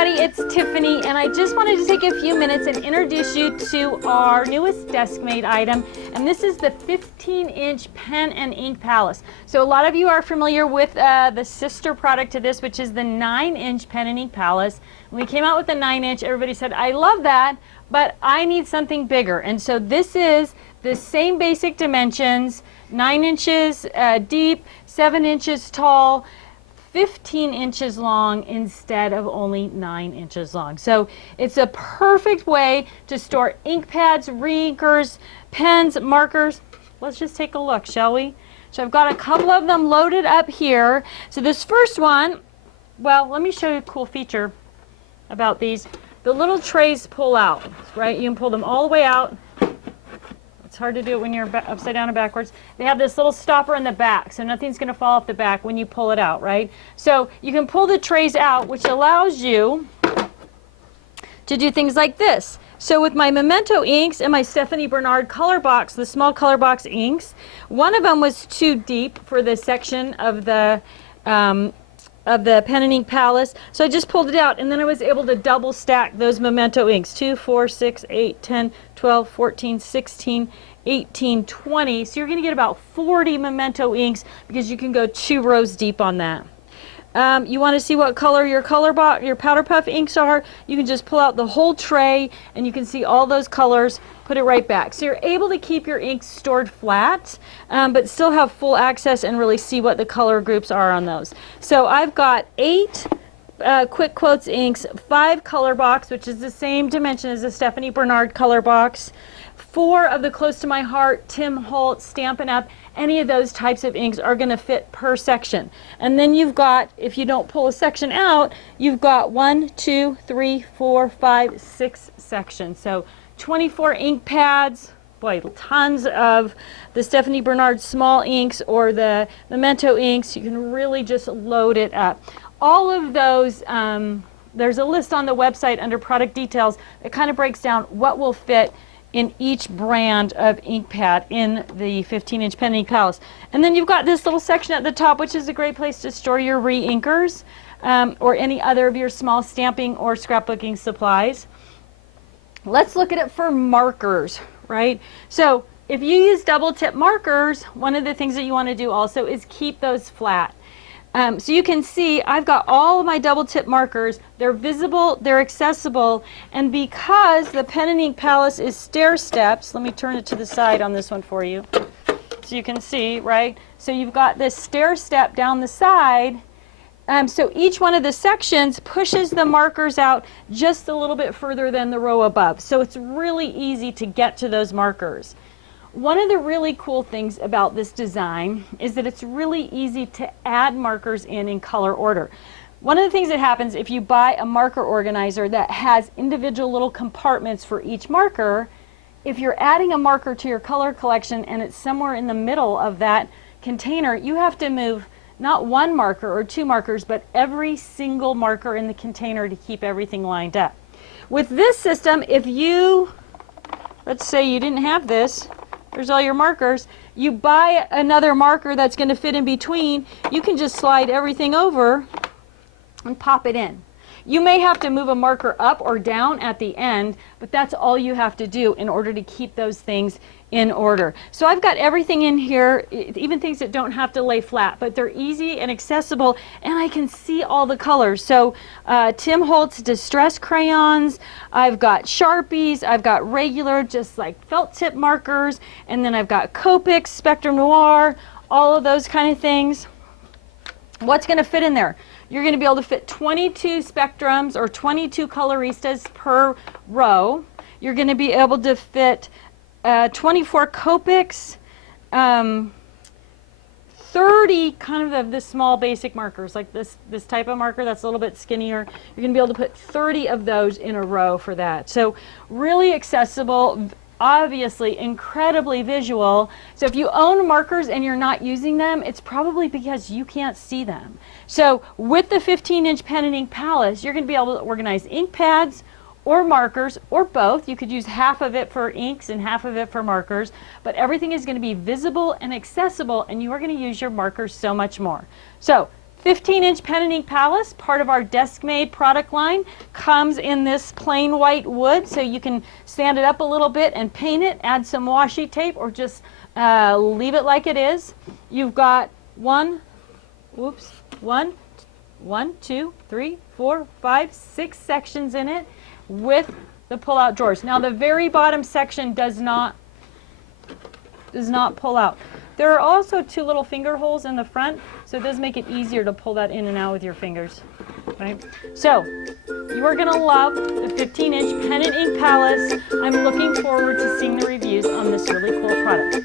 everybody, it's Tiffany, and I just wanted to take a few minutes and introduce you to our newest Desk Maid item, and this is the 15-inch pen and ink palace. So a lot of you are familiar with the sister product to this, which is the 9-inch pen and ink palace. When we came out with the 9-inch, everybody said, I love that, but I need something bigger. And so this is the same basic dimensions, 9 inches deep, 7 inches tall, 15 inches long instead of only 9 inches long. So it's a perfect way to store ink pads, reinkers, pens, markers. Let's just take a look, shall we? So I've got a couple of them loaded up here. So this first one, well, let me show you a cool feature about these. The little trays pull out, right? You can pull them all the way out. It's hard to do it when you're upside down and backwards. They have this little stopper in the back, so nothing's going to fall off the back when you pull it out, right? So you can pull the trays out, which allows you to do things like this. So with my Memento inks and my Stephanie Bernard color box, the small color box inks, one of them was too deep for this section of the pen and ink palace, so I just pulled it out, and then I was able to double stack those Memento inks, 2, 4, 6, 8, 10, 12, 14, 16, 18, 20. So you're going to get about 40 Memento inks because you can go 2 rows deep on that. You want to see what color your powder puff inks are, you can just pull out the whole tray and you can see all those colors, put it right back. So you're able to keep your inks stored flat, but still have full access and really see what the color groups are on those. So I've got 8 Quick Quotes inks, 5 color box, which is the same dimension as the Stephanie Bernard color box, 4 of the Close to My Heart, Tim Holtz, Stampin' Up! Any of those types of inks are going to fit per section. And then you've got, if you don't pull a section out, you've got 1, 2, 3, 4, 5, 6 sections. So 24 ink pads, boy, tons of the Stephanie Bernard small inks or the Memento inks. You can really just load it up. All of those, there's a list on the website under product details that kind of breaks down what will fit in each brand of ink pad in the 15-inch pen and ink palace. And then you've got this little section at the top, which is a great place to store your re-inkers or any other of your small stamping or scrapbooking supplies. Let's look at it for markers, right? So if you use double tip markers, one of the things that you want to do also is keep those flat. So you can see I've got all of my double tip markers. They're visible, they're accessible, and because the pen and ink palace is stair steps, let me turn it to the side on this one for you so you can see, right? So you've got this stair step down the side, so each one of the sections pushes the markers out just a little bit further than the row above. So it's really easy to get to those markers. One of the really cool things about this design is that it's really easy to add markers in color order. One of the things that happens if you buy a marker organizer that has individual little compartments for each marker, if you're adding a marker to your color collection and it's somewhere in the middle of that container, you have to move not one marker or 2 markers, but every single marker in the container to keep everything lined up. With this system, if you, let's say you didn't have this, there's all your markers. You buy another marker that's going to fit in between, you can just slide everything over and pop it in. You may have to move a marker up or down at the end, but that's all you have to do in order to keep those things in order. So I've got everything in here, even things that don't have to lay flat, but they're easy and accessible, and I can see all the colors. So Tim Holtz Distress crayons, I've got Sharpies, I've got regular just like felt tip markers, and then I've got Copics, Spectrum Noir, all of those kind of things. What's going to fit in there? You're going to be able to fit 22 Spectrums or 22 Coloristas per row. You're going to be able to fit 24 Copics, 30 kind of the small basic markers, like this type of marker that's a little bit skinnier. You're going to be able to put 30 of those in a row for that. So really accessible, obviously incredibly visual. So if you own markers and you're not using them, it's probably because you can't see them. So with the 15-inch pen and ink palace, you're going to be able to organize ink pads or markers or both. You could use half of it for inks and half of it for markers, but everything is going to be visible and accessible, and you are going to use your markers so much more. So 15-inch pen and ink palette, part of our Desk Maid product line, comes in this plain white wood, so you can stand it up a little bit and paint it, add some washi tape, or just leave it like it is. You've got one, 2, 3, 4, 5, 6 sections in it with the pull-out drawers. Now the very bottom section does not pull out. There are also 2 little finger holes in the front, so it does make it easier to pull that in and out with your fingers. Right? So you are going to love the 15-inch pen and ink palette. I'm looking forward to seeing the reviews on this really cool product.